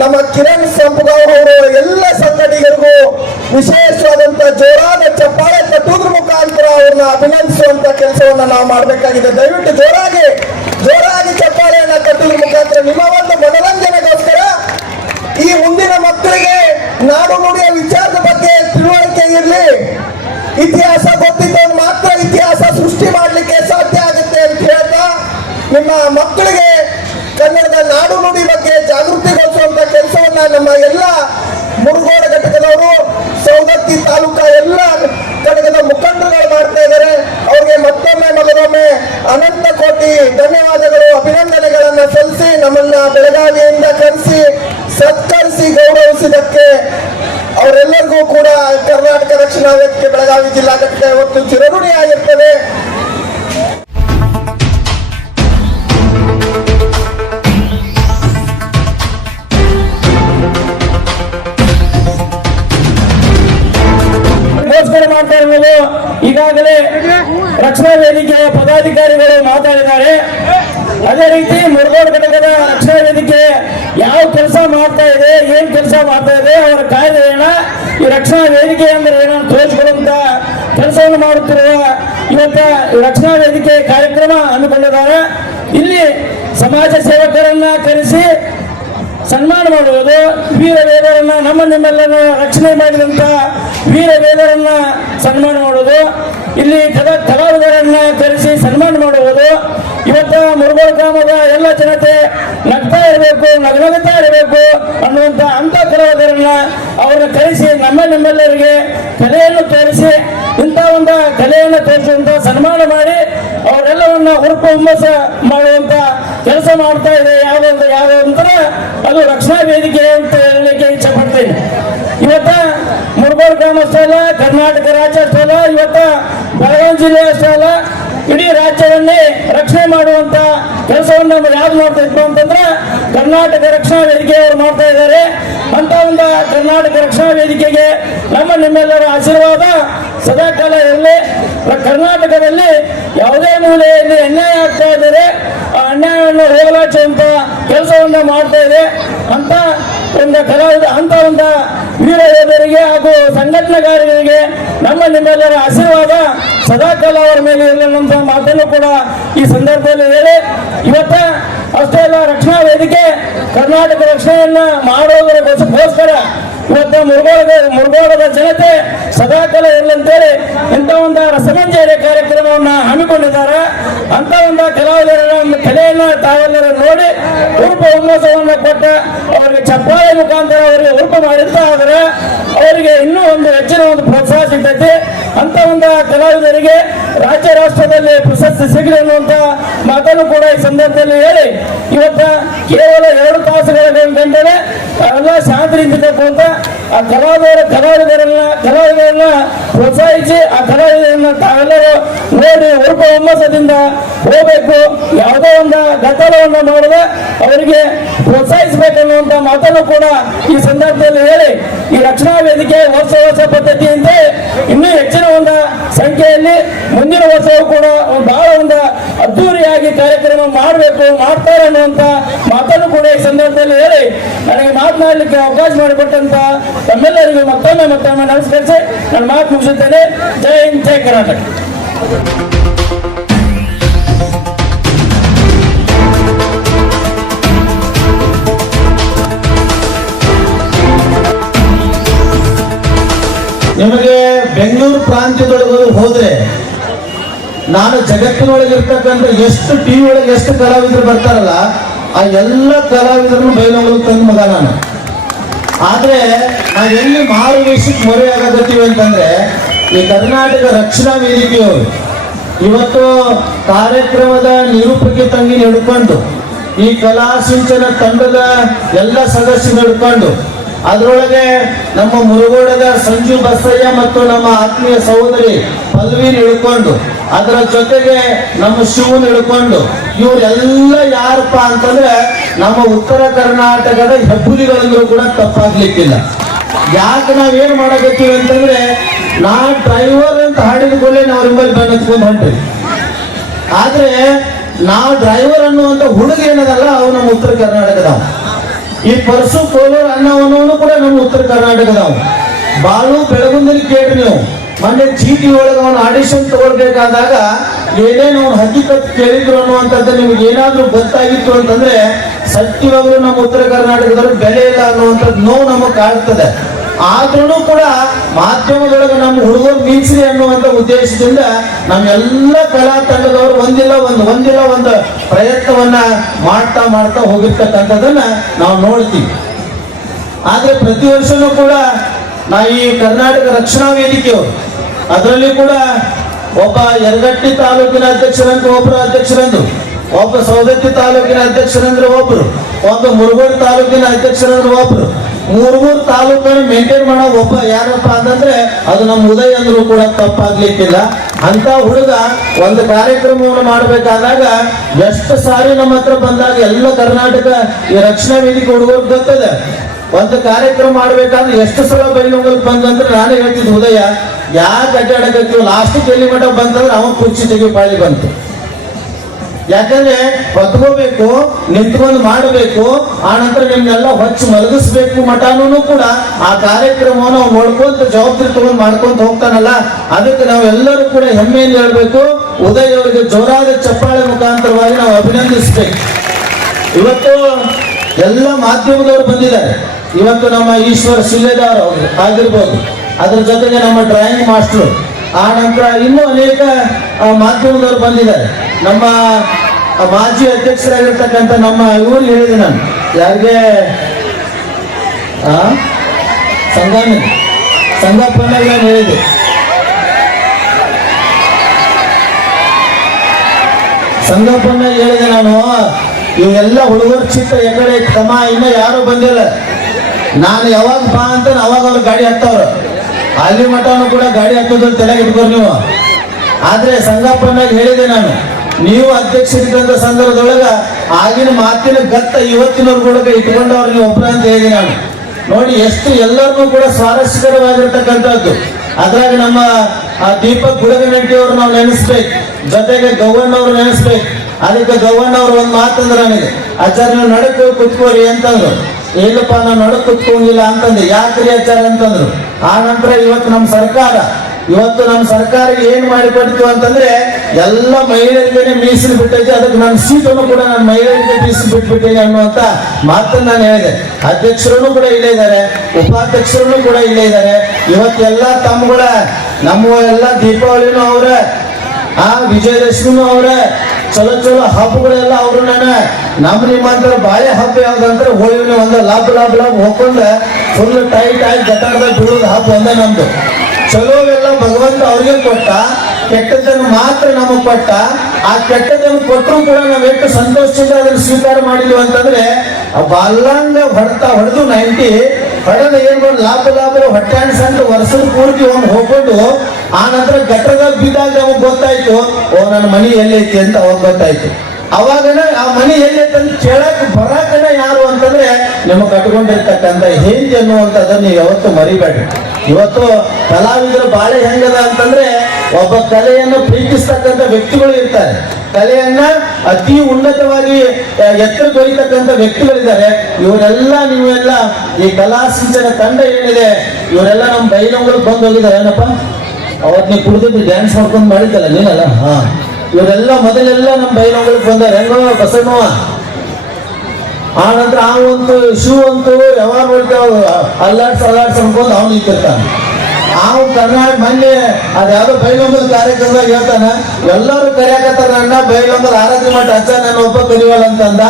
ನಮ್ಮ ಕಿರಣ್ ಸಂಪಗಾವ್ ಅವರು, ಎಲ್ಲ ಸಂಘಟಕರಿಗೂ ವಿಶೇಷವಾದಂತ ಜೋರಾದ ಚಪ್ಪಾಳೆ ತೂಗು ಮುಖಾಂತರ ಅವ್ರನ್ನ ಅಭಿನಂದಿಸುವಂತ ಕೆಲಸವನ್ನ ನಾವು ಮಾಡಬೇಕಾಗಿದೆ. ದಯವಿಟ್ಟು ಜೋರಾಗಿ ಮುಖಾಂತರ ನಿಮ್ಮ ಒಂದು ಮನೋರಂಜನೆಗೋಸ್ಕರ ಈ ಮುಂದಿನ ಮಕ್ಕಳಿಗೆ ನಾಡು ನುಡಿಯ ವಿಚಾರದ ಬಗ್ಗೆ ತಿಳುವಳಿಕೆ ಇರಲಿ. ಇತಿಹಾಸ ಗೊತ್ತಿದ್ದವನು ಮಾತ್ರ ಇತಿಹಾಸ ಸೃಷ್ಟಿ ಮಾಡಲಿಕ್ಕೆ ಸಾಧ್ಯ ಆಗುತ್ತೆ ಅಂತ ಹೇಳ್ತಾ ನಿಮ್ಮ ಮಕ್ಕಳಿಗೆ ಕನ್ನಡದ ನಾಡು ನುಡಿ ಬಗ್ಗೆ ಜಾಗೃತಿಗೊಳಿಸುವಂತ ಕೆಲಸವನ್ನ ನಮ್ಮ ಎಲ್ಲ ಮುರುಗೋಡ ಘಟಕದವರು ಸೌದತ್ತಿ ತಾಲೂಕಾ ಎಲ್ಲ ಘಟಕದ ಮುಖಂಡರುಗಳು ಮಾಡ್ತಾ ಇದ್ದಾರೆ. ಅವರಿಗೆ ಮತ್ತೊಮ್ಮೆ ಮೊದಲೊಮ್ಮೆ ಅನಂತ ಕೋಟಿ ಧನ್ಯವಾದಗಳು. ಅಭಿನಂದನೆಗಳನ್ನ ಸಲ್ಲಿಸಿ ನಮ್ಮನ್ನ ಬೆಳಗಾವಿಯಿಂದ ಕರೆಸಿ, ಸತ್ಕರಿಸಿ ಗೌರವಿಸಿದಕ್ಕೆ ಅವರೆಲ್ಲರಿಗೂ ಕೂಡ ಕರ್ನಾಟಕ ರಕ್ಷಣಾ ವೇದಿಕೆ ಬೆಳಗಾವಿ ಜಿಲ್ಲಾ ಘಟಕ ಇವತ್ತು ಚಿರಋಣಿಯಾಗಿರ್ತದೆ ಈಗಾಗಲೇ ರಕ್ಷಣಾ ವೇದಿಕೆಯ ಪದಾಧಿಕಾರಿಗಳು ಮಾತಾಡಿದ್ದಾರೆ. ಅದೇ ರೀತಿ ಮುರುಗೋಡು ಘಟಕದ ರಕ್ಷಣಾ ವೇದಿಕೆ ಯಾವ ಕೆಲಸ ಮಾಡ್ತಾ ಇದೆ, ಏನ್ ಕೆಲಸ ಮಾಡ್ತಾ ಇದೆ, ಅವರ ಕಾಯ್ದೆ ಏನ ಈ ರಕ್ಷಣಾ ವೇದಿಕೆ ಅಂದ್ರೆ ಏನೋ ತೋರಿಸಿಕೊಡುವಂತ ಕೆಲಸವನ್ನು ಮಾಡುತ್ತಿರುವ ಇವತ್ತ ರಕ್ಷಣಾ ವೇದಿಕೆ ಕಾರ್ಯಕ್ರಮ ಹಮ್ಮಿಕೊಂಡಿದ್ದಾರೆ. ಇಲ್ಲಿ ಸಮಾಜ ಸೇವಕರನ್ನ ಕರೆಸಿ ಸನ್ಮಾನ ಮಾಡುವುದು ವೀರ ವೇದರನ್ನ ನಮ್ಮ ನಿಮ್ಮೆಲ್ಲರನ್ನ ರಕ್ಷಣೆ ಮಾಡಿದಂತ ವೀರ ವೇದರನ್ನ ಸನ್ಮಾನ ಮಾಡುವುದು, ಇಲ್ಲಿ ಕಲಾ ಕಲಾವಿದರನ್ನ ಕರೆಸಿ ಸನ್ಮಾನ ಮಾಡುವುದು. ಇವತ್ತ ಮುರುಗೋಡು ಗ್ರಾಮದ ಎಲ್ಲ ಜನತೆ ನಗ್ತಾ ಇರಬೇಕು, ನಗನಗುತ್ತಾ ಇರಬೇಕು ಅನ್ನುವಂತ ಅಂತ ಕಲಾವಿದರನ್ನ ಅವರನ್ನ ಕರೆಸಿ ನಮ್ಮ ನಮ್ಮೆಲ್ಲರಿಗೆ ಕಲೆಯನ್ನು ತೋರಿಸಿ ಇಂಥ ಒಂದು ಕಲೆಯನ್ನು ತೋರಿಸುವಂತ ಸನ್ಮಾನ ಮಾಡಿ ಅವರೆಲ್ಲವನ್ನ ಹುರುಪು ಹುಮ್ಮಸ ಮಾಡುವಂತ ಕೆಲಸ ಮಾಡ್ತಾ ಇದೆ. ಯಾವ್ದು ಯಾವ ಅಂತರ ಅದು ರಕ್ಷಣಾ ವೇದಿಕೆ ಅಂತ ಹೇಳಲಿಕ್ಕೆ ಇಚ್ಛೆ ಪಡ್ತೀನಿ. ಇವತ್ತ ಮುರುಗೋಡು ಗ್ರಾಮ ಅಷ್ಟೇ ಕರ್ನಾಟಕ ರಾಜ್ಯ ಅಷ್ಟೇ ಇವತ್ತ ಬೆಳಗಾವಿ ಜಿಲ್ಲೆ ಅಷ್ಟೇ ಇಡೀ ರಾಜ್ಯವನ್ನೇ ರಕ್ಷಣೆ ಮಾಡುವಂತ ಕೆಲಸವನ್ನು ನಾವು ಯಾವ್ದು ಮಾಡ್ತಾ ಇದ್ವು ಅಂತಂದ್ರೆ ಕರ್ನಾಟಕ ರಕ್ಷಣಾ ವೇದಿಕೆ ಅವರು ಮಾಡ್ತಾ ಇದ್ದಾರೆ. ಅಂತ ಒಂದು ಕರ್ನಾಟಕ ರಕ್ಷಣಾ ವೇದಿಕೆಗೆ ನಮ್ಮ ನಿಮ್ಮೆಲ್ಲರ ಆಶೀರ್ವಾದ ಸದಾಕಾಲ ಇರಲಿ. ಕರ್ನಾಟಕದಲ್ಲಿ ಯಾವುದೇ ಮೂಲೆಯಲ್ಲಿ ಅನ್ಯಾಯ ಆಗ್ತಾ ಇದ್ದಾರೆ ಆ ಅನ್ಯಾಯವನ್ನು ಹೋಗಲಾಚುವಂತ ಕೆಲಸವನ್ನು ಮಾಡ್ತಾ ಇದೆ. ಅಂತ ಒಂದು ಕಲಾವಿದ, ಅಂತ ಒಂದು ವೀರ ಯೋಧರಿಗೆ ಹಾಗೂ ಸಂಘಟನೆಗಾರರಿಗೆ ನಮ್ಮ ನಿಮ್ಮೆಲ್ಲರ ಆಶೀರ್ವಾದ ಸದಾಕಾಲ ಅವರ ಮೇಲೆ ಇರಲಿಲ್ಲ ಮಾತನ್ನು ಕೂಡ ಈ ಸಂದರ್ಭದಲ್ಲಿ ಹೇಳಿ, ಇವತ್ತ ಅಷ್ಟೇ ಅಲ್ಲ, ರಕ್ಷಣಾ ವೇದಿಕೆ ಕರ್ನಾಟಕ ರಕ್ಷಣೆಯನ್ನ ಮಾಡೋದಕ್ಕೋಸ್ಕರ ಇವತ್ತ ಮುರುಗೋಳದ ಮುರುಗೋಳದ ಜನತೆ ಸದಾಕಾಲ ಇರಲಂತೇಳಿ ಇಂಥ ಒಂದು ರಸಮಂಜರಿ ಕಾರ್ಯಕ್ರಮವನ್ನ ಹಮ್ಮಿಕೊಂಡಿದ್ದಾರೆ. ಅಂತ ಒಂದು ಕಲಾವಿದರ ಒಂದು ಕಲೆಯನ್ನ ತಾವೆಲ್ಲರ ನೋಡಿ ಉರುಪ ಉಲ್ಲಾಸವನ್ನ ಕೊಟ್ಟ ಅವರಿಗೆ ಚಪ್ಪಾಳೆ ಮುಖಾಂತರ ಅವರಿಗೆ ಉರುಪ ಮಾಡಿರ್ತಾ ಆದ್ರೆ ಅವರಿಗೆ ಇನ್ನೂ ಒಂದು ಹೆಚ್ಚಿನ ಒಂದು ಪ್ರೋತ್ಸಾಹ ಸಿಗ್ತೈತಿ. ಅಂತ ಒಂದು ಕಲಾವಿದರಿಗೆ ರಾಜ್ಯ ರಾಷ್ಟ್ರದಲ್ಲಿ ಪ್ರಶಸ್ತಿ ಸಿಗಲಿ ಅನ್ನುವಂತ ಮಾತನ್ನು ಕೂಡ ಈ ಸಂದರ್ಭದಲ್ಲಿ ಹೇಳಿ. ಇವತ್ತ ಕೇವಲ ಎರಡು ತಾಸುಗಳ ಗಂಟೆ ಎಲ್ಲ ಶಾಂತಿ ಅಂತ ಆ ಕಲಾವಿದರ ಕಲಾವಿದರನ್ನ ಕಲಾವಿದರನ್ನ ಪ್ರೋತ್ಸಾಹಿಸಿ ಆ ಕಲಾವಿದರನ್ನ ತಾವೆಲ್ಲರೂ ನೋಡಿ ಉರುಪ ಹುಮ್ಮಸದಿಂದ ಹೋಗಬೇಕು. ಯಾವುದೋ ಒಂದು ಗದ್ದಲವನ್ನು ಮಾಡದೆ ಅವರಿಗೆ ಪ್ರೋತ್ಸಾಹಿಸಬೇಕನ್ನುವಂತ ಮಾತನ್ನು ಕೂಡ ಈ ಸಂದರ್ಭದಲ್ಲಿ ಹೇಳಿ. ಈ ರಕ್ಷಣಾ ವೇದಿಕೆ ವರ್ಷ ವರ್ಷ ಪದ್ಧತಿಯಂತೆ ಇನ್ನೂ ಹೆಚ್ಚಿನ ಒಂದು ಸಂಖ್ಯೆಯಲ್ಲಿ ಮುಂದಿನ ವರ್ಷವೂ ಕೂಡ ಬಹಳ ಒಂದು ಅದ್ದೂರಿಯಾಗಿ ಕಾರ್ಯಕ್ರಮ ಮಾಡಬೇಕು, ಮಾಡ್ತಾರೆ ಅನ್ನುವಂತ ಮಾತನ್ನು ಕೂಡ ಈ ಸಂದರ್ಭದಲ್ಲಿ ಹೇಳಿ. ನನಗೆ ಮಾತನಾಡಲಿಕ್ಕೆ ಅವಕಾಶ ಮಾಡಿಕೊಟ್ಟಂತ ತಮ್ಮೆಲ್ಲರಿಗೂ ಮತ್ತೊಮ್ಮೆ ಮತ್ತೊಮ್ಮೆ ನಮಸ್ಕರಿಸಿ ನನ್ನ ಮಾತು ಮುಗಿಸುತ್ತೇನೆ. ಜೈ ಹಿಂದ್, ಜೈ ಕರ್ನಾಟಕ. ನಿಮಗೆ ಬೆಂಗಳೂರು ಪ್ರಾಂತ್ಯದೊಳಗೆ ಹೋದ್ರೆ ನಾನು ಜಗತ್ತಿನೊಳಗೆ ಇರ್ತಕ್ಕಂಥ ಎಷ್ಟು ಟಿವಿ ಒಳಗೆ ಎಷ್ಟು ಕಲಾವಿದರು ಬರ್ತಾರಲ್ಲ, ಆ ಎಲ್ಲ ಕಲಾವಿದರನ್ನು ಬೈಲೊಳಗೆ ತಂದು ಮಗ ನಾನು. ಆದ್ರೆ ನಾವು ಎಲ್ಲಿ ಮಾರು ಮೊರೆ ಆಗತ್ತೀವಿ ಅಂತಂದ್ರೆ ಈ ಕರ್ನಾಟಕ ರಕ್ಷಣಾ ವೇದಿಕೆಯವರು ಇವತ್ತು ಕಾರ್ಯಕ್ರಮದ ನಿರೂಪಕ್ಕೆ ತಂಗಿ ನಡ್ಕೊಂಡು, ಈ ಕಲಾ ಸಿಂಚನ ತಂಡದ ಎಲ್ಲ ಸದಸ್ಯರು ಹಿಡ್ಕೊಂಡು ಅದರೊಳಗೆ ನಮ್ಮ ಮುರುಗೋಡದ ಸಂಜು ಬಸಯ್ಯ ಮತ್ತು ನಮ್ಮ ಆತ್ಮೀಯ ಸಹೋದರಿ ಪಲ್ವೀರ್ ಇಳ್ಕೊಂಡು, ಅದರ ಜೊತೆಗೆ ನಮ್ಮ ಶಿವನ್ ಹಿಡ್ಕೊಂಡು ಇವರೆಲ್ಲ ಯಾರಪ್ಪ ಅಂತಂದ್ರೆ ನಮ್ಮ ಉತ್ತರ ಕರ್ನಾಟಕದ ಹೆಬ್ಬುಲಿಗಳಂದ್ರೂ ಕೂಡ ತಪ್ಪಾಗ್ಲಿಕ್ಕಿಲ್ಲ. ಯಾಕೆ ನಾವೇನ್ ಮಾಡಕತ್ತೀವಿ ಅಂತಂದ್ರೆ ನಾ ಡ್ರೈವರ್ ಅಂತ ಹಾಡಿದ ಕೂಡಲೇ ನಾವು ಬೆನ್ನ ಹತ್ಕೊಂಡು ಹೊಂಟಿವಿ. ಆದ್ರೆ, ನಾವು ಡ್ರೈವರ್ ಅನ್ನುವಂತ ಹುಡುಗ ಏನದಲ್ಲ ಅವು ನಮ್ಮ ಉತ್ತರ ಕರ್ನಾಟಕದವ ಈ ಪರ್ಸು ಕೋಲೂರ್ ಅನ್ನೋನು ಕೂಡ ನಮ್ಮ ಉತ್ತರ ಕರ್ನಾಟಕದವ ಬಾಳು ಬೆಳಗುಂದಲ್ಲಿ ಕೇಳಿ ನೀವು. ಮೊನ್ನೆ ಚೀಟಿ ಒಳಗೆ ಅವನು ಆಡಿಷನ್ ತಗೊಳ್ಬೇಕಾದಾಗ ಏನೇನು ಅವನು ಹಕ್ಕಿಕತ್ ಕೇಳಿದ್ರು ಅನ್ನುವಂಥದ್ದು ನಿಮ್ಗೆ ಏನಾದ್ರೂ ಗೊತ್ತಾಗಿತ್ತು ಅಂತಂದ್ರೆ ಸತ್ಯವಾಗ್ಲೂ ನಮ್ಮ ಉತ್ತರ ಕರ್ನಾಟಕದವರು ಬೆಲೆ ಇಲ್ಲ ಅನ್ನುವಂಥದ್ದು ನೋವು ನಮಗೆ ಕಾಡ್ತದೆ ಆದ್ರೂ ಕೂಡ ಮಾಧ್ಯಮದೊಳಗೆ ನಮ್ಮ ಹುಡುಗರು ಮೀಸಲಿ ಅನ್ನುವಂತ ಉದ್ದೇಶದಿಂದ ನಮ್ಮೆಲ್ಲ ಕಲಾ ತಂಡದವರು ಒಂದಿಲ್ಲ ಒಂದು ಒಂದಿಲ್ಲ ಒಂದು ಪ್ರಯತ್ನವನ್ನ ಮಾಡ್ತಾ ಮಾಡ್ತಾ ಹೋಗಿರ್ತಕ್ಕಂಥದ್ದನ್ನ ನಾವು ನೋಡ್ತೀವಿ. ಆದ್ರೆ ಪ್ರತಿ ವರ್ಷನೂ ಕೂಡ ನಾ ಈ ಕರ್ನಾಟಕ ರಕ್ಷಣಾ ವೇದಿಕೆಯವರು ಅದರಲ್ಲಿ ಕೂಡ ಒಬ್ಬ ಯರಗಟ್ಟಿ ತಾಲೂಕಿನ ಅಧ್ಯಕ್ಷರಂದ್ರೆ ಒಬ್ಬರು ಅಧ್ಯಕ್ಷರಂದ್ರು, ಒಬ್ಬ ಸೌದತ್ತಿ ತಾಲೂಕಿನ ಅಧ್ಯಕ್ಷರಂದ್ರೆ ಒಬ್ರು ಒಬ್ಬ ಮುರುಗೋಡು ತಾಲೂಕಿನ ಅಧ್ಯಕ್ಷರಂದ್ರೆ ಒಬ್ರು ಮೂರ್ ಮೂರ್ ತಾಲೂಕನ್ನು ಮೇಂಟೈನ್ ಮಾಡೋ ಒಬ್ಬ ಯಾರಪ್ಪ ಅಂತಂದ್ರೆ ಅದು ನಮ್ಮ ಉದಯ ಅಂದ್ರೂ ಕೂಡ ತಪ್ಪಾಗ್ಲಿಕ್ಕಿಲ್ಲ. ಅಂತ ಹುಡುಗ ಒಂದು ಕಾರ್ಯಕ್ರಮವನ್ನು ಮಾಡಬೇಕಾದಾಗ ಎಷ್ಟು ಸಾರಿ ನಮ್ಮ ಹತ್ರ ಬಂದಾಗ ಎಲ್ಲ ಕರ್ನಾಟಕ ಈ ರಕ್ಷಣಾ ವೇದಿಕೆ ಹುಡುಗರು ಗೊತ್ತದೆ. ಒಂದು ಕಾರ್ಯಕ್ರಮ ಮಾಡ್ಬೇಕಾದ್ರೆ ಎಷ್ಟು ಸಲ ಬೈಲೊಂಗಲ್ ಬಂದಂದ್ರೆ ನಾನು ಹೇಳ್ತಿದ್ದೆ, ಉದಯ ಯಾಕೆ ಅಡ್ಡಾಡಕ್ಕೆ ಲಾಸ್ಟ್ ಎಲ್ಲಿ ಮಠ ಬಂತಂದ್ರೆ ಅವನ್ ಕುರ್ಚಿ ತೆಗಿ ಬಾಳಿ ಬಂತು. ಯಾಕಂದ್ರೆ ಹೊತ್ಕೋಬೇಕು ನಿಂತ್ಕೊಂಡು ಮಾಡಬೇಕು, ಆ ನಂತರ ನಿಮ್ನೆಲ್ಲ ಹೊಚ್ಚು ಮಲಗಿಸ್ಬೇಕು ಮಠಾನು ಕೂಡ ಆ ಕಾರ್ಯಕ್ರಮವನ್ನು ನೋಡ್ಕೊಂತ ಜವಾಬ್ದಾರಿ ತಗೊಂಡು ಮಾಡ್ಕೊಂತ ಹೋಗ್ತಾನಲ್ಲ, ಅದಕ್ಕೆ ನಾವೆಲ್ಲರೂ ಕೂಡ ಹೆಮ್ಮೆಯಿಂದ ಹೇಳ್ಬೇಕು, ಉದಯ್ ಅವರಿಗೆ ಜೋರಾದ ಚಪ್ಪಾಳೆ ಮುಖಾಂತರವಾಗಿ ನಾವು ಅಭಿನಂದಿಸ್ಬೇಕು. ಇವತ್ತು ಎಲ್ಲ ಮಾಧ್ಯಮದವರು ಬಂದಿದ್ದಾರೆ. ಇವತ್ತು ನಮ್ಮ ಈಶ್ವರ್ ಅವರು ಆಗಿರ್ಬೋದು. ಅದ್ರ ಜೊತೆಗೆ ನಮ್ಮ ಡ್ರಾಯಿಂಗ್ ಮಾಸ್ಟರ್ ಆ ನಂತರ ಇನ್ನೂ ಅನೇಕ ಮಾಧ್ಯಮದವರು ಬಂದಿದ್ದಾರೆ. ನಮ್ಮ ಮಾಜಿ ಅಧ್ಯಕ್ಷರಾಗಿರ್ತಕ್ಕಂಥ ನಮ್ಮ ಇವರು ಹೇಳಿದೆ ನಾನು. ಯಾರಿಗೆ? ಸಂಘಾನ ಸಂಗಮ. ನಾನು ಹೇಳಿದೆ ಸಂಗಪ್ಪನ ಹೇಳಿದೆ ನಾನು ಇವೆಲ್ಲ ಹುಡುಗರ ಚಿತ್ರ ಎಕಡೆ ಕ್ರಮ ಇನ್ನೂ ಯಾರು ಬಂದಿಲ್ಲ. ನಾನು ಯಾವಾಗ ಬಾ ಅಂತ, ಅವಾಗ ಅವ್ರು ಗಾಡಿ ಹತ್ತವ್ರು. ಅಲ್ಲಿ ಮಠನು ಕೂಡ ಗಾಡಿ ಹಾಕೋದು ತಲೆಗೆ ಇಟ್ಕೋರು ನೀವು. ಆದ್ರೆ ಸಂಗಪ್ಪನಾಗ ಹೇಳಿದೆ ನಾನು. ನೀವು ಅಧ್ಯಕ್ಷರಿದ್ದಂತ ಸಂದರ್ಭದೊಳಗ ಆಗಿನ ಮಾತಿನ ಗತ್ತ ಇವತ್ತಿನವ್ರು ಕೂಡ ಇಟ್ಕೊಂಡವ್ರು ನೀವು ಒಬ್ಬರ ಅಂತ ಹೇಳಿದೆ ನಾನು. ನೋಡಿ, ಎಷ್ಟು ಎಲ್ಲರನ್ನೂ ಕೂಡ ಸ್ವಾರಸ್ಯಕರವಾಗಿರ್ತಕ್ಕಂಥದ್ದು. ಅದ್ರಾಗ ನಮ್ಮ ದೀಪಕ್ ಗುಡಗನಟ್ಟಿ ಅವ್ರು ನಾವು ನೆನೆಸ್ಬೇಕು. ಜೊತೆಗೆ ಗೌವಣ್ಣ ಅವ್ರು ನೆನೆಸ್ಬೇಕು. ಅದಕ್ಕೆ ಗೌವಣ್ಣ ಅವ್ರು ಒಂದು ಮಾತಂದ್ರೆ ನನಗೆ. ಆಚಾರ್ಯ, ನೀವು ನಡಕ್ ಹೋಗಿ ಕುತ್ಕೋರಿ ಅಂತಂದ್ರು. ಇಲ್ಲಪ್ಪ ನಾನು ನಡು ಕುತ್ಕೊಂಡಿಲ್ಲ ಅಂತಂದೆ. ಯಾಕ್ರಿ ಆಚಾರ ಅಂತಂದ್ರು? ಆ ನಂತರ ಇವತ್ತು ನಮ್ಮ ಸರ್ಕಾರ, ಇವತ್ತು ನಮ್ಮ ಸರ್ಕಾರ ಏನ್ ಮಾಡಿಕೊಡ್ತು ಅಂತಂದ್ರೆ, ಎಲ್ಲ ಮಹಿಳೆಯರಿಗೆ ಮೀಸಲು ಬಿಟ್ಟೈತೆ. ಅದಕ್ಕೆ ನನ್ನ ಸೀಟನ್ನು ಕೂಡ ನಾನು ಮಹಿಳೆಯರಿಗೆ ಮೀಸಲು ಬಿಟ್ಬಿಟ್ಟೇನೆ ಅನ್ನುವಂತ ಮಾತನ್ನ ನಾನು ಹೇಳಿದೆ. ಅಧ್ಯಕ್ಷರು ಕೂಡ ಇಲ್ಲೇ ಇದ್ದಾರೆ. ಉಪಾಧ್ಯಕ್ಷರು ಕೂಡ ಇಲ್ಲೇ ಇದ್ದಾರೆ. ಇವತ್ತೆಲ್ಲ ತಮ್ಮಗಳ, ನಮ್ಮ ಎಲ್ಲ ದೀಪಾವಳಿನೂ ಅವ್ರ, ಆ ವಿಜಯದಶಮಿನೂ ಅವ್ರ ಚಲೋ ಚಲೋ ಹಬ್ಬಗಳೆಲ್ಲ ಅವರು ನಾನು. ನಮ್ಮ ನಿಮ್ಮಂತರ ಬಾಳೆ ಹಬ್ಬ ಯಾವ್ದಂದ್ರೆ ಹೋಳಿನ ಒಂದು ಲಾಭ ಲಾಭ ಲಾಭ ಹೋಗ್ಕೊಂಡು ಫುಲ್ ಟೈಟ್ ಆಗಿ ಗಟಾರದಾಗ ಬೀಳೋದು ಹಬ್ಬ ಒಂದೇ ನಮ್ದು. ಎಲ್ಲ ಭಗವಂತ ಅವ್ರಿಗೆ ಕೊಟ್ಟ ಕೆಟ್ಟದನ್ನು ಮಾತ್ರ ನಮಗೆ ಕೊಟ್ಟ. ಆ ಕೆಟ್ಟದನ್ನು ಕೊಟ್ಟರು ಕೂಡ ನಾವು ಎಷ್ಟು ಸಂತೋಷದಿಂದ ಅದನ್ನು ಸ್ವೀಕಾರ ಮಾಡಿದ್ವಿ ಅಂತಂದ್ರೆ ಬಲ್ಲಂಗ ಹೊಡ್ತಾ ಹೊಡೆದು ನೈಂಟಿ ಹೊಡೆದ ಏನ್ ಲಾಭ ಲಾಭ ಹೊಟ್ಟೆ ಸಂತ ವರ್ಷದ ಪೂರ್ತಿ ಒಂದು ಹೋಗ್ಕೊಂಡು ಆ ನಂತರ ಗಟ್ಟದಾಗ ಬಿದ್ದಾಗ ನಮಗೆ ಗೊತ್ತಾಯ್ತು, ಓ ನನ್ನ ಮನಿ ಎಲ್ಲೈತಿ ಅಂತ ಅವಾಗ ಗೊತ್ತಾಯ್ತು. ಅವಾಗನ ಆ ಮನಿ ಎಲ್ಲೈತೆ ಅಂತ ಕೇಳಕ್ ಬರಾಕನ ಯಾರು ಅಂತಂದ್ರೆ ನಿಮಗೆ ಕಟ್ಕೊಂಡಿರ್ತಕ್ಕಂಥ ಹೆಂಜ್ ಅನ್ನುವಂಥದ್ದನ್ನ ನೀವು ಯಾವತ್ತು ಮರಿಬೇಡ್ರಿ. ಇವತ್ತು ಕಲಾವಿದರು ಬಾಳೆ ಹೆಂಗದ ಅಂತಂದ್ರೆ, ಒಬ್ಬ ಕಲೆಯನ್ನು ಪ್ರೀತಿಸ್ತಕ್ಕಂಥ ವ್ಯಕ್ತಿಗಳು ಇರ್ತಾರೆ. ಕಲೆಯನ್ನ ಅತಿ ಉನ್ನತವಾಗಿ ಎತ್ತರ ದೊರೀತಕ್ಕಂಥ ವ್ಯಕ್ತಿಗಳಿದ್ದಾರೆ. ಇವರೆಲ್ಲ ನೀವೆಲ್ಲ ಈ ಕಲಾ ಸಿಂಚನ ತಂಡ ಏನಿದೆ, ಇವರೆಲ್ಲ ನಮ್ಮ ಬೈಲಂಗಳು ಬಂದು ಹೋಗಿದ್ದಾರೆ. ಏನಪ್ಪ? ಅವತ್ ನೀವು ಕುಡಿದಿದ್ದು ಡ್ಯಾನ್ಸ್ ಮಾಡ್ಕೊಂಡು ಮಾಡಿದ್ದಲ್ಲ ನೀನಲ್ಲ? ಹಾ. ಇವರೆಲ್ಲ ಮೊದಲೆಲ್ಲ ನಮ್ಮ ಬೈಲಂಗಳಿಗೆ ಬಂದಾರೆ. ಹೆಂಗೋ ಬಸವಣ್ಣವ ಆ ನಂತರ ಆ ಒಂದು ಶೂ ಅಂತೂ ಯಾವಾಗ ಅಲ್ಲಾಡ್ಸ್ ಅಲ್ಲಾಡ್ಸ್ ಅನ್ಕೊಂಡು ಅವ್ನು ನಿಂತಿರ್ತಾನೆ. ಅವ್ ಕರ್ನಾಟಕ ಮೊನ್ನೆ ಅದ್ಯಾವ್ದೋ ಬೈಲೊಂಬಲ್ ಕಾರ್ಯಕ್ರಮದಾಗ ಹೇಳ್ತಾನ, ಎಲ್ಲರೂ ಕರೆಯಾಕತ್ತಾರ ಅಣ್ಣ ಬೈಲೊಂಬಲ್ ಆರಾಧನೆ ಮಾಡಿ ಅಜ್ಜ ನಾನು ಒಬ್ಬ ಕಲಿವಲ್ಲ ಅಂತಂದ.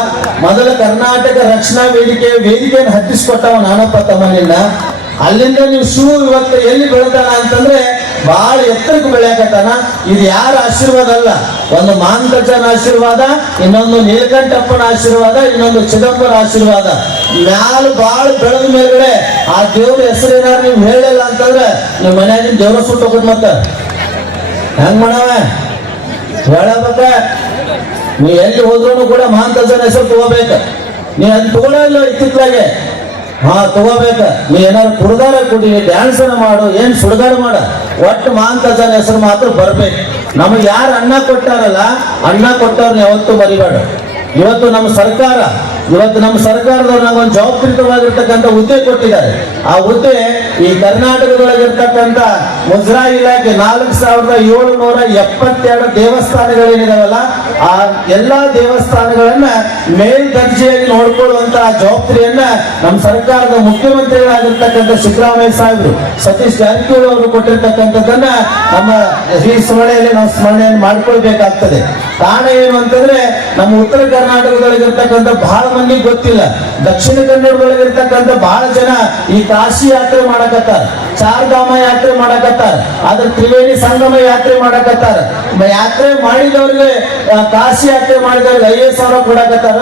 ಮೊದಲ ಕರ್ನಾಟಕ ರಕ್ಷಣಾ ವೇದಿಕೆ, ವೇದಿಕೆಯನ್ನು ಹತ್ತಿಸ್ಕೊಟ್ಟವ ನಾನಪ್ಪ ತಮ್ಮನಿಂದ. ಅಲ್ಲಿಂದ ನೀವು ಶೂ ಇವತ್ತು ಎಲ್ಲಿ ಬೆಳೆದಾನ ಅಂತಂದ್ರೆ ಬಹಳ ಎತ್ತರಕ್ಕೆ ಬೆಳೆಯಕತ್ತಾನ. ಇದು ಯಾರ ಆಶೀರ್ವಾದ ಅಲ್ಲ? ಒಂದು ಮಾಂತಜನ ಆಶೀರ್ವಾದ, ಇನ್ನೊಂದು ನೀಲಕಂಠಪ್ಪನ ಆಶೀರ್ವಾದ, ಇನ್ನೊಂದು ಚಿದಂಬರ ಆಶೀರ್ವಾದ. ಮ್ಯಾಲ ಬಾಳ ಬೆಳೆದ ಮೇಲ್ಗಡೆ ಆ ದೇವ್ರ ಹೆಸರು ಏನಾರು ನೀವು ಹೇಳಿಲ್ಲ ಅಂತಂದ್ರೆ ನಿಮ್ಮ ಮನ್ಯಾಗಿನ ದೇವ್ರ ಸುಟ್ಟು ಹೋಗುದ್ ಮತ್ತ. ಹೆಂಗ್ ಮಾಡವ? ಹೇಳಬೇಕ? ನೀ ಎಲ್ಲಿ ಹೋದ್ರು ಕೂಡ ಮಾನಕಜನ ಹೆಸರು ತಗೋಬೇಕು. ನೀ ಅದ್ ತಗೊಳ್ಳಲ್ಲ ಇತ್ತಿತ್ಲಾಗೆ ಹಾ, ತಗೋಬೇಕ. ನೀ ಏನಾರು ಕುಡ್ದಾರ ಕುಡಿ ಡ್ಯಾನ್ಸ್ ಮಾಡು, ಏನ್ ಸುಡ್ಗಾರ ಮಾಡ. ಒಟ್ಟು ಮಾಂತಜನ ಹೆಸರು ಮಾತ್ರ ಬರ್ಬೇಕು. ನಮಗೆ ಯಾರು ಅಣ್ಣ ಕೊಟ್ಟಾರಲ್ಲ ಅಣ್ಣ ಕೊಟ್ಟವ್ರನ್ನ ಯಾವತ್ತೂ ಬರಿಬೇಡ ಇವತ್ತು ನಮ್ಮ ಸರ್ಕಾರ ಇವತ್ತು ನಮ್ಮ ಸರ್ಕಾರದವ್ರು ಒಂದು ಜವಾಬ್ದಾರಿತವಾಗಿರ್ತಕ್ಕಂಥ ಹುದ್ದೆ ಕೊಟ್ಟಿದ್ದಾರೆ. ಆ ಹುದ್ದೆ ಈ ಕರ್ನಾಟಕದೊಳಗಿರ್ತಕ್ಕಂಥ ಮುಜರಾ ಇಲಾಖೆ ನಾಲ್ಕು ಸಾವಿರದ ಏಳುನೂರ ಎಪ್ಪತ್ತೆರಡು ದೇವಸ್ಥಾನಗಳೇನಿದಾವಲ್ಲ, ಆ ಎಲ್ಲಾ ದೇವಸ್ಥಾನಗಳನ್ನ ಮೇಲ್ದರ್ಜೆಯಾಗಿ ನೋಡ್ಕೊಳ್ಳುವಂತಹ ಜವಾಬ್ದಾರಿಯನ್ನ ನಮ್ಮ ಸರ್ಕಾರದ ಮುಖ್ಯಮಂತ್ರಿಗಳಾಗಿರ್ತಕ್ಕಂಥ ಸಿದ್ದರಾಮಯ್ಯ ಸಾಹೇಬರು, ಸತೀಶ್ ಜಾರಕಿಹೊಳಿ ಅವರು ಕೊಟ್ಟಿರ್ತಕ್ಕಂಥದ್ದನ್ನ ನಮ್ಮ ಈ ಸ್ಮರಣೆಯಲ್ಲಿ ನಾವು ಸ್ಮರಣೆಯನ್ನು ಮಾಡ್ಕೊಳ್ಬೇಕಾಗ್ತದೆ. ಕಾರಣ ಏನು ಅಂತಂದ್ರೆ, ನಮ್ಮ ಉತ್ತರ ಕರ್ನಾಟಕದೊಳಗಿರ್ತಕ್ಕಂಥ ಬಹಳ ಮಂದಿ ಗೊತ್ತಿಲ್ಲ. ದಕ್ಷಿಣ ಕನ್ನಡದೊಳಗಿರ್ತಕ್ಕಂಥ ಬಹಳ ಜನ ಈ ಕಾಶಿ ಯಾತ್ರೆ ಮಾಡಕತ್ತಾರ, ಚಾರ್ಧಾಮ ಯಾತ್ರೆ ಮಾಡಕತ್ತಾರ ಅದ್ರ ತ್ರಿವೇಣಿ ಸಂಗಮ ಯಾತ್ರೆ ಮಾಡಕತ್ತಾರ. ಯಾತ್ರೆ ಮಾಡಿದವ್ರಿಗೆ ಕಾಶಿ ಯಾತ್ರೆ ಮಾಡಿದವ್ರಿಗೆ ಐವತ್ತು ಸಾವಿರ ಕೊಡಕತ್ತಾರ.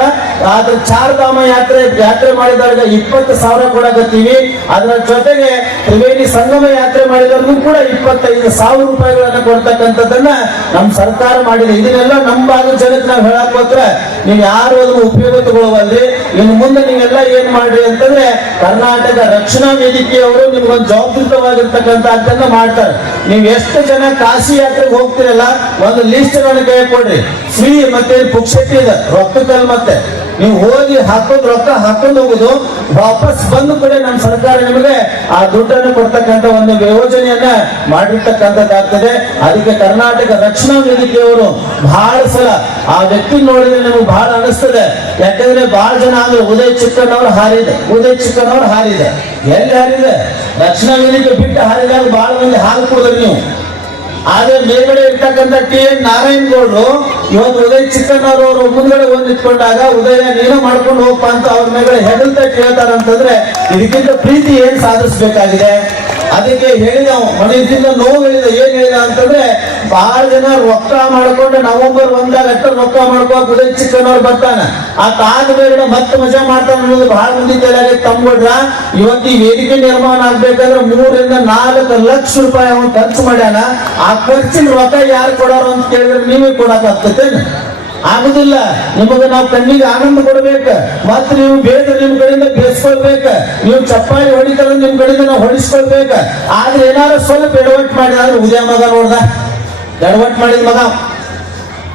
ಆದ್ರ ಚಾರ್ಧಾಮ ಯಾತ್ರೆ ಯಾತ್ರೆ ಮಾಡಿದವ್ರಿಗೆ ಇಪ್ಪತ್ತು ಸಾವಿರ ಕೊಡಕತ್ತೀವಿ. ಅದರ ಜೊತೆಗೆ ತ್ರಿವೇಣಿ ಸಂಗಮ ಯಾತ್ರೆ ಮಾಡಿದವ್ರಿಗೂ ಕೂಡ ಇಪ್ಪತ್ತೈದು ಸಾವಿರ ರೂಪಾಯಿಗಳನ್ನ ಕೊಡ್ತಕ್ಕಂಥದ್ದನ್ನ ನಮ್ಮ ಸರ್ಕಾರ ಮಾಡಿದೆ. ಇದನ್ನೆಲ್ಲ ನಮ್ಮ ಭಾಗದ ಜನಕ್ಕೆ ನಾವು ಹೇಳಕ್ ಹೋದ್ರೆ ನೀವು ಯಾರು ಅದನ್ನು ಉಪಯೋಗ ತಗೊಳ್ಳುವಲ್ಲಿ? ಇನ್ನು ಮುಂದೆ ನೀವೆಲ್ಲ ಏನ್ ಮಾಡ್ರಿ ಅಂತಂದ್ರೆ ಕರ್ನಾಟಕ ರಕ್ಷಣಾ ವೇದಿಕೆಯವರು ನಿಮ್ಗೊಂದು ಜವಾಬ್ದಾರಿತವಾಗಿರ್ತಕ್ಕಂಥ ಅದನ್ನ ಮಾಡ್ತಾರೆ. ನೀವು ಎಷ್ಟು ಜನ ಕಾಶಿ ಯಾತ್ರೆಗೆ ಹೋಗ್ತಿರಲ್ಲ, ಒಂದು ಲಿಸ್ಟ್ ನನಗೆ ಕೈ ಕೊಡ್ರಿ. ಫ್ರೀ ಮತ್ತೆ ಪುಕ್ಷಕ್ಕೆ ಇದೆ ರೊಕ್ಕದಲ್ಲಿ ಮತ್ತೆ. ನೀವು ಹೋಗಿ ಹಾಕೊಂಡು ರೊಕ್ಕ ಹಾಕೊಂಡು ಹೋಗುದು, ವಾಪಸ್ ಬಂದ ಕಡೆ ನಮ್ಮ ಸರ್ಕಾರ ನಿಮಗೆ ಆ ದುಡ್ಡನ್ನು ಕೊಡ್ತಕ್ಕಂಥ ಒಂದು ಯೋಜನೆಯನ್ನ ಮಾಡಿರ್ತಕ್ಕಂಥದ್ದಾಗ್ತದೆ. ಅದಕ್ಕೆ ಕರ್ನಾಟಕ ರಕ್ಷಣಾ ವೇದಿಕೆಯವರು ಬಹಳ ಸಲ ಆ ವ್ಯಕ್ತಿ ನೋಡಿದ್ರೆ ನಮಗೆ ಬಹಳ ಅನಿಸ್ತದೆ. ಯಾಕಂದ್ರೆ ಬಹಳ ಜನ ಅಂದ್ರೆ ಉದಯ್ ಚಿಕ್ಕಣ್ಣವ್ರು ಹಾರಿದೆ. ಉದಯ್ ಚಿಕ್ಕಣ್ಣವ್ರು ಹಾರಿದೆ. ಎಲ್ಲಿ ಹಾರಿದೆ? ರಕ್ಷಣಾ ವೇದಿಕೆ ಬಿಟ್ಟು ಹಾರಿದಾಗ ಬಹಳ ಮಂದಿ ಹಾಲು ಕುಡಿದ್ರಿ ನೀವು. ಆದ್ರೆ ಮೇಲ್ಗಡೆ ಇರ್ತಕ್ಕಂಥ ಟಿ ಎನ್ ನಾರಾಯಣ್ ಗೌಡ್ರು ಇವತ್ತು ಉದಯ್ ಚಿಕ್ಕಣ್ಣವರು ಮುಂದ್ಗಡೆ ಇಟ್ಕೊಂಡಾಗ ಉದಯ, ನೀನು ಮಾಡ್ಕೊಂಡು ಹೋಗಪ್ಪ ಅಂತ ಅವ್ರ ಮೇಲ್ಗಡೆ ಹೆಗಲ್ತ ಕೇಳ್ತಾರಂತಂದ್ರೆ ಇದಕ್ಕಿಂತ ಪ್ರೀತಿ ಏನ್ ಸಾಧಿಸ್ಬೇಕಾಗಿದೆ? ಅದಕ್ಕೆ ಹೇಳಿದ ಮನೆಯಿಂದ ನೋವು ಹೇಳಿದ, ಏನ್ ಹೇಳಿದ ಅಂತಂದ್ರೆ ಬಹಳ ಜನ ರೊಕ್ಕ ಮಾಡ್ಕೊಂಡು ನವೆಂಬರ್ ಒಂದಾಗ ಅಷ್ಟ ರೊಕ್ಕ ಮಾಡ್ಕೋ ಗುಡಿ ಚಿಕ್ಕನವ್ರು ಬರ್ತಾನ. ಆ ತಾದ ಬೇಡ ಮತ್ತೆ ಮಜಾ ಮಾಡ್ತಾನ ಅನ್ನೋದು ಬಹಳ ಮಂದಿ ತಲೆಗೆ ತಂಬಿಡ್ರ, ಇವತ್ತು ಈ ವೇದಿಕೆ ನಿರ್ಮಾಣ ಆಗ್ಬೇಕಂದ್ರೆ ಮೂರಿಂದ ನಾಲ್ಕು ಲಕ್ಷ ರೂಪಾಯಿ ಅವನು ಖರ್ಚು ಮಾಡ್ಯಾನ. ಆ ಖರ್ಚಿನ ರೊಕ್ಕ ಯಾರು ಕೊಡೋರು ಅಂತ ಕೇಳಿದ್ರೆ ನೀವೇ ಕೊಡಕ್ ಆಗ್ತೈತೇನು? ಆಗುದಿಲ್ಲ. ನಿಮಗೆ ನಾವು ಕಣ್ಣಿಗೆ ಆನಂದ ಕೊಡಬೇಕು. ಮತ್ತೆ ನೀವು ಬೇಗ ನಿಮ್ ಕಡೆಯಿಂದ ಬೇಯಿಸ್ಕೊಳ್ಬೇಕ ನೀವು ಚಪ್ಪಾಳಿ ಹೊಡಿತಾರ ನಿಮ್ ಕಡೆಯಿಂದ ನಾವು ಹೊಡಿಸ್ಕೊಳ್ಬೇಕ. ಆದ್ರೆ ಏನಾದ್ರು ಸ್ವಲ್ಪ ಎಡವಟ್ ಮಾಡಿದ್ರೆ ಉದಯ ಮಗ ನೋಡ್ದ? ಎಡವಟ್ ಮಾಡಿದ ಮಗ.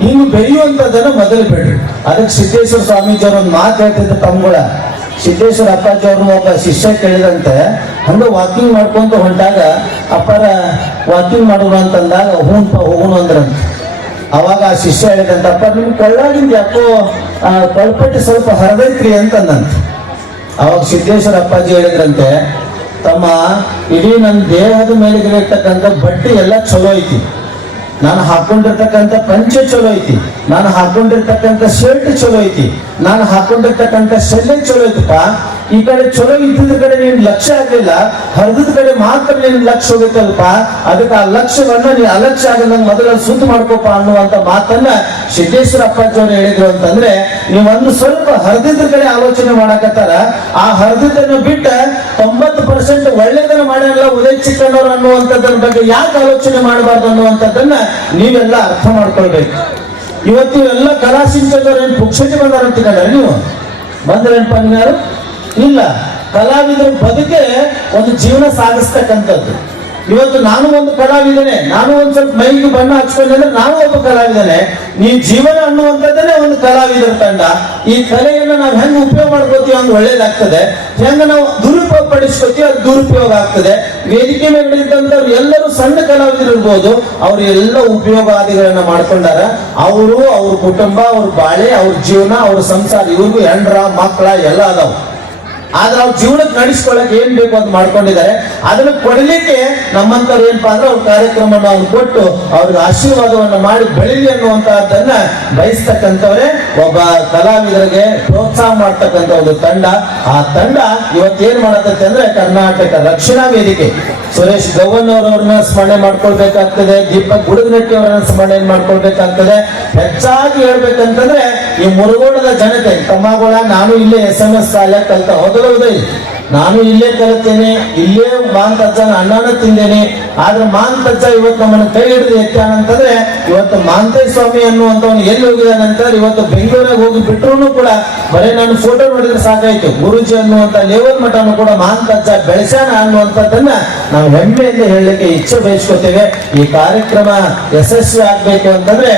ನೀನು ಬೆಳೆಯುವಂತದನ್ನ ಮೊದಲು ಬೇಡ್ರಿ. ಅದಕ್ಕೆ ಸಿದ್ದೇಶ್ವರ ಸ್ವಾಮೀಜಿ ಅವ್ರ ಒಂದು ಮಾತು ಹೇಳ್ತಿದ್ದ ತಮ್ಮಗಳ ಸಿದ್ದೇಶ್ವರ ಅಪ್ಪಾಜಿ ಅವ್ರನ್ನ ಒಬ್ಬ ಶಿಷ್ಯ ಕೇಳಿದಂತೆ, ಹಂಗ ವಾಕಿಂಗ್ ಮಾಡ್ಕೊಂತ ಹೊಂಟಾಗ ಅಪ್ಪರ ವಾಕಿಂಗ್ ಮಾಡೋಣ ಅಂತಂದಾಗ ಹೂನ್ಪ ಹೋಗೋಣ ಅಂದ್ರಂತ. ಅವಾಗ ಆ ಶಿಷ್ಯ ಹೇಳಿದಂತ ಅಪ್ಪ ನಿಮ್ ಕಳ್ಳಾಗಿಂದ ಯಾಕೋ ಆ, ಸ್ವಲ್ಪ ಹರದೈತ್ರಿ ಅಂತಂದಂತ. ಅವಾಗ ಸಿದ್ದೇಶ್ವರ ಅಪ್ಪಾಜಿ ಹೇಳಿದ್ರಂತೆ ತಮ್ಮ ಇಡೀ ನನ್ನ ದೇಹದ ಮೇಲೆ ಇರತಕ್ಕಂಥ ಬಟ್ಟೆ ಎಲ್ಲ ಚಲೋ ಐತಿ. ನಾನು ಹಾಕೊಂಡಿರ್ತಕ್ಕಂಥ ಪಂಚೆ ಚಲೋ ಐತಿ. ನಾನು ಹಾಕೊಂಡಿರ್ತಕ್ಕಂಥ ಶರ್ಟ್ ಚಲೋ ಐತಿ. ನಾನು ಹಾಕೊಂಡಿರ್ತಕ್ಕಂಥ ಶಲ್ಯ ಚಲೋ ಐತಿಪ್ಪ. ಈ ಕಡೆ ಚಲೋ ಇದ್ದಿದ್ರ ಕಡೆ ನೀನ್ ಲಕ್ಷ್ಯ ಆಗ್ಲಿಲ್ಲ ಹರಿದ ಕಡೆ ಮಾತ್ರ ನೀನ್ ಲಕ್ಷ ಹೋಗುತ್ತಲ್ಪ. ಅದಕ್ಕೆ ಆ ಲಕ್ಷ್ಯವನ್ನ ನೀ ಅಲಕ್ಷ್ಯ ಆಗದಂಗ ಮೊದಲ ಸುತ್ತು ಮಾಡ್ಕೋಪ ಅನ್ನುವಂತ ಮಾತನ್ನ ಸಿದ್ದೇಶ್ವರ ಅಪ್ಪಾಜಿ ಅವರು ಹೇಳಿದ್ರು ಅಂತಂದ್ರೆ ನೀವೊಂದು ಸ್ವಲ್ಪ ಹರಿದಿದ್ರ ಕಡೆ ಆಲೋಚನೆ ಮಾಡಕತ್ತಾರ. ಆ ಹರಿದಿದ್ದನ್ನು ಬಿಟ್ಟ ತೊಂಬತ್ತು ಪರ್ಸೆಂಟ್ ಒಳ್ಳೇದನ್ನ ಮಾಡಲ್ಲ ಉದಯ ಚಿಕ್ಕಣ್ಣವ್ರು ಅನ್ನುವಂಥದ್ರ ಬಗ್ಗೆ ಯಾಕೆ ಆಲೋಚನೆ ಮಾಡಬಾರ್ದು ಅನ್ನುವಂಥದ್ದನ್ನ ನೀವೆಲ್ಲ ಅರ್ಥ ಮಾಡ್ಕೊಳ್ಬೇಕು. ಇವತ್ತು ಎಲ್ಲ ಕಲಾ ಸಿಂಚದವ್ರು ಏನ್ ಪುಕ್ಷತೆ ಬಂದಾರ ಅಂತ ಕಂಡ್ರೆ ನೀವು? ಬಂದ್ರೇನಪ್ಪ ನೀವ್ಯಾರು ಇಲ್ಲ, ಕಲಾವಿದರ ಬದುಕೆ ಒಂದು ಜೀವನ ಸಾಗಿಸ್ತಕ್ಕಂಥದ್ದು. ಇವತ್ತು ನಾನು ಒಂದು ಕಲಾವಿದನೆ, ನಾನು ಒಂದ್ ಸ್ವಲ್ಪ ಮೈಗೆ ಬಣ್ಣ ಹಚ್ಕೊಂಡ್ರೆ ನಾನು ಒಬ್ಬ ಕಲಾವಿದನೆ. ನೀ ಜೀವನ ಅನ್ನುವಂಥದ್ದನ್ನೇ ಒಂದು ಕಲಾವಿದರ ತಂಡ. ಈ ಕಲೆಯನ್ನ ನಾವು ಹೆಂಗ್ ಉಪಯೋಗ ಮಾಡ್ಕೋತೀವಿ ಅಂದ್ರೆ ಒಳ್ಳೇದಾಗ್ತದೆ. ಹೆಂಗ ನಾವು ದುರುಪಯೋಗ ಪಡಿಸ್ಕೋತೀವಿ ಅದು ದುರುಪಯೋಗ ಆಗ್ತದೆ. ವೇದಿಕೆ ಮೇಲೆ ಎಲ್ಲರೂ ಸಣ್ಣ ಕಲಾವಿದರು ಇರ್ಬೋದು. ಅವ್ರು ಎಲ್ಲ ಉಪಯೋಗಾದಿಗಳನ್ನ ಮಾಡ್ಕೊಂಡಾರ. ಅವರು, ಅವ್ರ ಕುಟುಂಬ, ಅವ್ರ ಬಾಳೆ, ಅವ್ರ ಜೀವನ, ಅವ್ರ ಸಂಸಾರ, ಇವ್ರಿಗೂ ಹೆಂಡ್ರ ಮಕ್ಕಳ ಎಲ್ಲ ಅದಾವ. ಆದ್ರೆ ಅವ್ರ ಜೀವನಕ್ಕೆ ನಡೆಸ್ಕೊಳ್ಳಕ್ ಏನ್ ಬೇಕು ಅಂತ ಮಾಡ್ಕೊಂಡಿದ್ದಾರೆ. ಅದನ್ನ ಕೊಡಲಿಕ್ಕೆ ನಮ್ಮಂತವ್ರು ಏನಪ್ಪಾ ಅಂದ್ರೆ ಅವ್ರ ಕಾರ್ಯಕ್ರಮವನ್ನು ಅವ್ರು ಕೊಟ್ಟು ಅವ್ರಿಗೆ ಆಶೀರ್ವಾದವನ್ನು ಮಾಡಿ ಬೆಳಿಲಿ ಅನ್ನುವಂತಹದ್ದನ್ನ ಬಯಸ್ತಕ್ಕಂಥವ್ರೆ ಒಬ್ಬ ಕಲಾವಿದರಿಗೆ ಪ್ರೋತ್ಸಾಹ ಮಾಡ್ತಕ್ಕಂಥ ಒಂದು ತಂಡ. ಆ ತಂಡ ಇವತ್ತೇನ್ ಮಾಡತೈತೆ ಅಂದ್ರೆ ಕರ್ನಾಟಕ ರಕ್ಷಣಾ ವೇದಿಕೆ. ಸುರೇಶ್ ಗೌವನ್ ಅವರವ್ರನ್ನ ಸ್ಮರಣೆ ಮಾಡ್ಕೊಳ್ಬೇಕಾಗ್ತದೆ. ದೀಪಕ್ ಗುಡುಗನಟ್ಟಿ ಅವರನ್ನ ಸ್ಮರಣೆ ಮಾಡ್ಕೊಳ್ಬೇಕಾಗ್ತದೆ. ಹೆಚ್ಚಾಗಿ ಹೇಳ್ಬೇಕಂತಂದ್ರೆ ಈ ಮುರುಗೋಡದ ಜನತೆ ತಮ್ಮಗಳ ನಾನು ಇಲ್ಲೇ ಎಸ್ ಎಂ ಎಸ್ ಶಾಲೆ ಕಲ್ತ ಹೌದೌದೇ ನಾನು ಇಲ್ಲೇ ಕಲಿತೇನೆ, ಇಲ್ಲೇ ಮಾನ್ ತಜ್ಜ ಅಣ್ಣನ ತಿಂದೇನೆ. ಆದ್ರೆ ಮಾನ್ ತಜ್ಜ ಇವತ್ತು ನಮ್ಮನ್ನು ಕೈ ಹಿಡಿದು ಎತ್ತಾನಂತಂದ್ರೆ ಇವತ್ತು ಮಾಂತೇ ಸ್ವಾಮಿ ಅನ್ನುವಂಥವ್ನು ಎಲ್ಲಿ ಹೋಗಿದ್ದಾನೆ ಅಂತಂದ್ರೆ, ಇವತ್ತು ಬೆಂಗಳೂರಿಗೆ ಹೋಗಿ ಬಿಟ್ಟರು ಕೂಡ ಬರೀ ನಾನು ಫೋಟೋ ನೋಡಿದ್ರೆ ಸಾಕಾಯ್ತು. ಗುರುಜಿ ಅನ್ನುವಂಥ ಲೇವಲ್ ಮಠನು ಕೂಡ ಮಾನ್ ತಜ್ಜ ಬೆಳೆಸ್ಯಾನ ಅನ್ನುವಂಥದ್ದನ್ನ ನಾವು ಹೆಮ್ಮೆಯಿಂದ ಹೇಳಲಿಕ್ಕೆ ಇಚ್ಛೆ ಬಯಸ್ಕೊತೇವೆ. ಈ ಕಾರ್ಯಕ್ರಮ ಯಶಸ್ವಿ ಆಗ್ಬೇಕು ಅಂತಂದ್ರೆ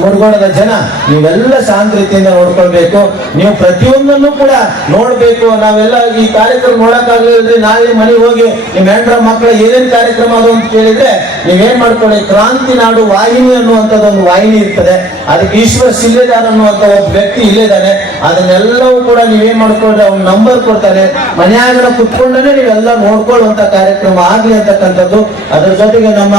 ಮುರುಗೋಣದ ಜನ, ನೀವೆಲ್ಲ ಸಾಂದ್ರತೆಯಿಂದ ರೀತಿಯಿಂದ ನೋಡ್ಕೊಳ್ಬೇಕು. ನೀವು ಪ್ರತಿಯೊಂದನ್ನು ಕೂಡ ನೋಡ್ಬೇಕು. ನಾವೆಲ್ಲ ಈ ಕಾರ್ಯಕ್ರಮ ನೋಡಕ್ಕಾಗಲಿಲ್ಲ ನಾಳೆ ಮನೆಗೆ ಹೋಗಿ ನಿಮ್ಮ ಹೆಂಡ್ರ ಮಕ್ಕಳ ಏನೇನು ಕಾರ್ಯಕ್ರಮ ಅದು ಅಂತ ಕೇಳಿದ್ರೆ ನೀವೇನ್ ಮಾಡ್ಕೊಳ್ಳಿ, ಕ್ರಾಂತಿ ನಾಡು ವಾಹಿನಿ ಅನ್ನುವಂಥದ್ದು ಒಂದು ವಾಹಿನಿ ಇರ್ತದೆ. ಅದಕ್ಕೆ ಈಶ್ವರ್ ಶಿಲ್ಲೆದಾರ್ ಅನ್ನುವಂತ ಒಬ್ಬ ವ್ಯಕ್ತಿ ಇಲ್ಲಿದ್ದಾನೆ ಅದನ್ನೆಲ್ಲವೂ ಕೂಡ ನೀವೇನ್ ಮಾಡ್ಕೊಂಡ್ರೆ ಅವ್ನ ನಂಬರ್ ಕೊಡ್ತಾರೆ ಮನೆಯಾಗ ಕುತ್ಕೊಂಡೇ ನೀವೆಲ್ಲ ನೋಡ್ಕೊಳ್ಳುವಂತ ಕಾರ್ಯಕ್ರಮ ಆಗ್ಲಿ ಅಂತಕ್ಕಂಥದ್ದು. ಅದ್ರ ಜೊತೆಗೆ ನಮ್ಮ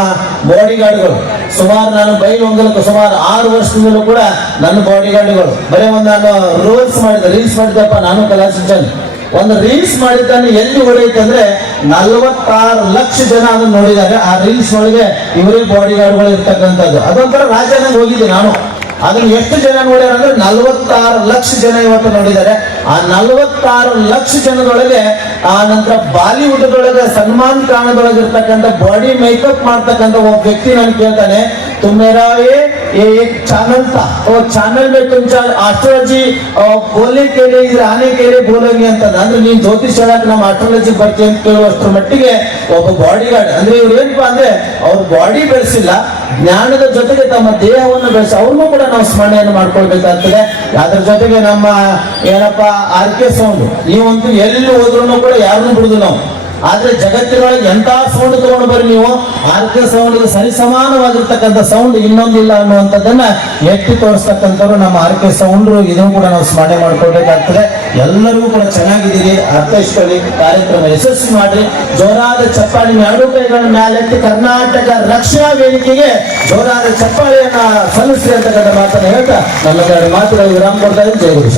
ಬಾಡಿ ಗಾರ್ಡ್ಗಳು ಸುಮಾರು ನಾನು ಬೈಲೊಂಗಲಕ್ಕೆ ಸುಮಾರು ಆರು ವರ್ಷದಿಂದಲೂ ಕೂಡ ನನ್ನ ಬಾಡಿ ಗಾರ್ಡ್ಗಳು ಬರೀ ಒಂದು ನಾನು ರೂಲ್ಸ್ ಮಾಡಿದ್ದೆ. ರೀಲ್ಸ್ ಮಾಡಿದ್ದಪ್ಪ, ನಾನು ಕಲಾಸಿದ್ದೇನೆ ಒಂದು ರೀಲ್ಸ್ ಮಾಡಿದ್ದಾನೆ ಎಲ್ಲಿ ಹೊಡೆಯುತ್ತೆ ಅಂದ್ರೆ ನಲವತ್ತಾರು ಲಕ್ಷ ಜನ ಅದನ್ನು ನೋಡಿದ್ದಾರೆ. ಆ ರೀಲ್ಸ್ ಒಳಗೆ ಇವರೇ ಬಾಡಿ ಗಾರ್ಡ್ಗಳು ಇರ್ತಕ್ಕಂಥದ್ದು. ಅದೊಂಥರ ರಾಜ್ಯದಾಗ ಹೋಗಿದ್ದೆ ನಾನು. ಅದನ್ನ ಎಷ್ಟು ಜನ ನೋಡ್ಯಾರ ಅಂದ್ರೆ ನಲ್ವತ್ತಾರು ಲಕ್ಷ ಜನ ಇವತ್ತು ನೋಡಿದ್ದಾರೆ. ಆ ನಲವತ್ತಾರು ಲಕ್ಷ ಜನದೊಳಗೆ ಆ ನಂತರ ಬಾಲಿವುಡ್ದೊಳಗೆ ಸನ್ಮಾನ್ ಖಾನ್ ಒಳಗೆ ಇರ್ತಕ್ಕಂಥ ಬಾಡಿ ಮೇಕಪ್ ಮಾಡ್ತಕ್ಕಂಥ ಒಬ್ಬ ವ್ಯಕ್ತಿ ನಾನು ಕೇಳ್ತಾನೆ. ತುಮೇರಾ ये ये एक चैनल था और चैनल में तुम आस्ट्रोलॉजी बोलने के लिए इधर आने के लिए बोलेंगे ಅಂತ ಅಂದ್ರೆ ನೀನ್ ಜ್ಯೋತಿಷ್ ಹೇಳಕ್ ನಮ್ಮ ಆಸ್ಟ್ರಾಲಜಿ ಬರ್ತೀವಿ ಅಂತ ಕೇಳುವಷ್ಟರ ಮಟ್ಟಿಗೆ ಒಬ್ಬ ಬಾಡಿ ಗಾರ್ಡ್ ಅಂದ್ರೆ ಇವ್ರು ಏನಪ್ಪಾ ಅಂದ್ರೆ ಅವ್ರ ಬಾಡಿ ಬೆಳೆಸಿಲ್ಲ ಜ್ಞಾನದ ಜೊತೆಗೆ ತಮ್ಮ ದೇಹವನ್ನು ಬೆಳೆಸಿ ಅವ್ರನ್ನೂ ಕೂಡ ನಾವು ಸ್ಮರಣೆಯನ್ನು ಮಾಡ್ಕೊಳ್ಬೇಕಾಗ್ತದೆ ಅದ್ರ ಜೊತೆಗೆ ನಮ್ಮ ಏನಪ್ಪಾ ಆರ್ ಕೆ ಸೌಂಡ್ ನೀವಂತೂ ಎಲ್ಲಿ ಹೋದ್ರು ಕೂಡ ಯಾರನ್ನೂ ಬಿಡುದು ನಾವು ಆದ್ರೆ ಜಗತ್ತಿನೊಳಗೆ ಎಂತ ಸೌಂಡ್ ತಗೊಂಡು ಬರ್ರಿ ನೀವು? ಆರ್ಕೆ ಕೆ ಸರಿಸಮಾನವಾಗಿರ್ತಕ್ಕಂಥ ಸರಿ ಸಮಾನವಾಗಿರ್ತಕ್ಕಂಥ ಸೌಂಡ್ ಇನ್ನೊಂದಿಲ್ಲ ಅನ್ನುವಂಥದ್ದನ್ನ ಎತ್ತಿ ತೋರಿಸ್ತಕ್ಕಂಥವ್ರು ನಮ್ಮ ಆರ್ಕೆ ಸೌಂಡ್ ಇದನ್ನು ಕೂಡ ನಾವು ಸ್ಮರಣೆ ಮಾಡ್ಕೊಳ್ಬೇಕಾಗ್ತದೆ. ಎಲ್ಲರಿಗೂ ಕೂಡ ಚೆನ್ನಾಗಿದ್ದೀರಿ. ಅರ್ಥೈಸ್ಕೊಳ್ಳಿ ಕಾರ್ಯಕ್ರಮ ಯಶಸ್ವಿ ಮಾಡ್ರಿ. ಜೋರಾದ ಚಪ್ಪಾಳಿ ಎರಡು ಕೈಗಳನ್ನ ಮ್ಯಾಲೆತ್ತಿ ಕರ್ನಾಟಕ ರಕ್ಷಣಾ ವೇದಿಕೆಗೆ ಜೋರಾದ ಚಪ್ಪಾಳಿಯನ್ನ ಸಲ್ಲಿಸಿ ಅಂತಕ್ಕಂಥ ಮಾತನ್ನ ಹೇಳ್ತಾ, ನಮ್ಮ ಎರಡು ಮಾತುಗಳು ವಿರಾಮ ಕೊಡ್ತಾ ಇದ್ದೀನಿ. ಜಯ ಗುರು